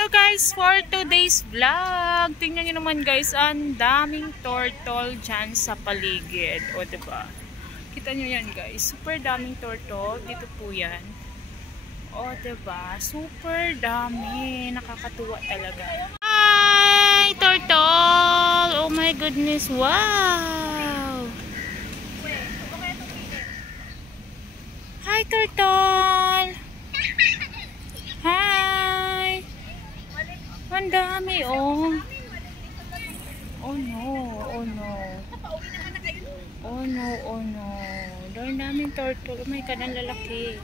Hello guys, for today's vlog, tingnan nyo naman guys, ang daming turtle dyan sa paligid. O diba? Kita nyo yan guys, super daming turtle. Dito po yan. O diba? Super dami. Nakakatuwa talaga. Hi turtle! Oh my goodness, wow! Hi turtle! Hi! Ang dami, oh. Oh no, oh no. Oh no, oh no. Doon namin turtle. Oh my God, ang lalaki.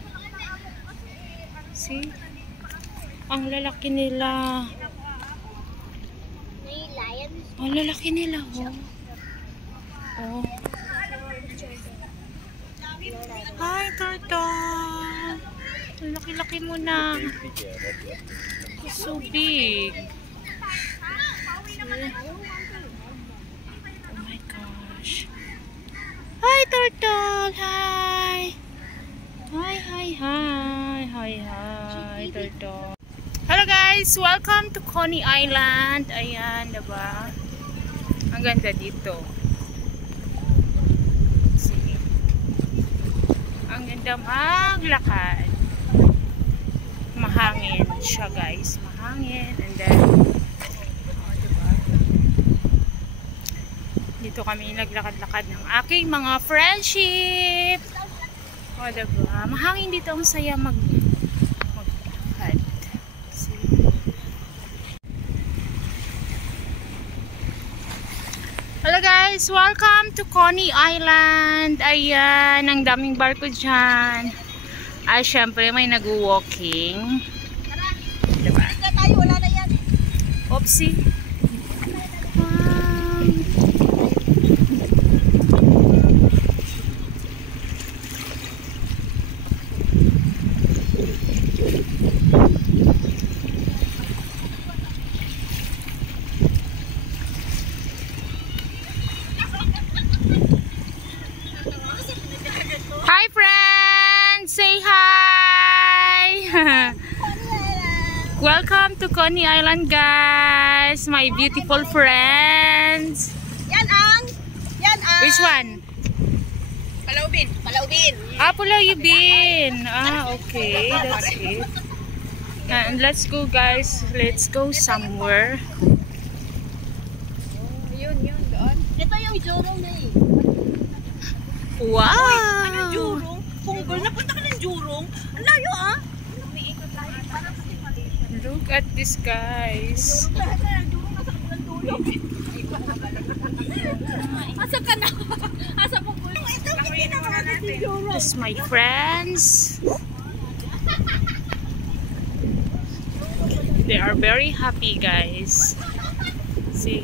See? Ang lalaki nila. Ang lalaki nila, oh. Oh. Hi, turtle. Ang laki-laki mo na. So big. Oh my gosh. Hi turtle. Hi. Hi, hi, hi. Hi, hi turtle. Hello guys, welcome to Coney Island. Ayan, diba? Ang ganda dito. Sige. Ang ganda maglakad. Mahangin siya guys, mahangin, and then diba? Dito kami naglakad-lakad ng aking mga friendship. Diba? Mahangin dito, ang saya maglakad. See? Hello guys, welcome to Coney Island. Ayan, ang daming barko dyan. Ay, syempre may nag-walking. Diba? Tayo, wala na yan. Oopsie. Hi friends! Say hi! Welcome to Coney Island guys, my beautiful friends. Yan ang Which one? Palaubin. Palaubin. Palaubin. Okay, that's it. And let's go guys, let's go somewhere. Yun, doon. Ito yung Jurong na eh. Wow! Ano Jurong? Punggol, napunta ka ng Jurong? Ang layo ah! Look at this guys. Asa ka na? Asa Punggol? Ito, hindi na natin si Jurong. This is my friends. They are very happy guys. See?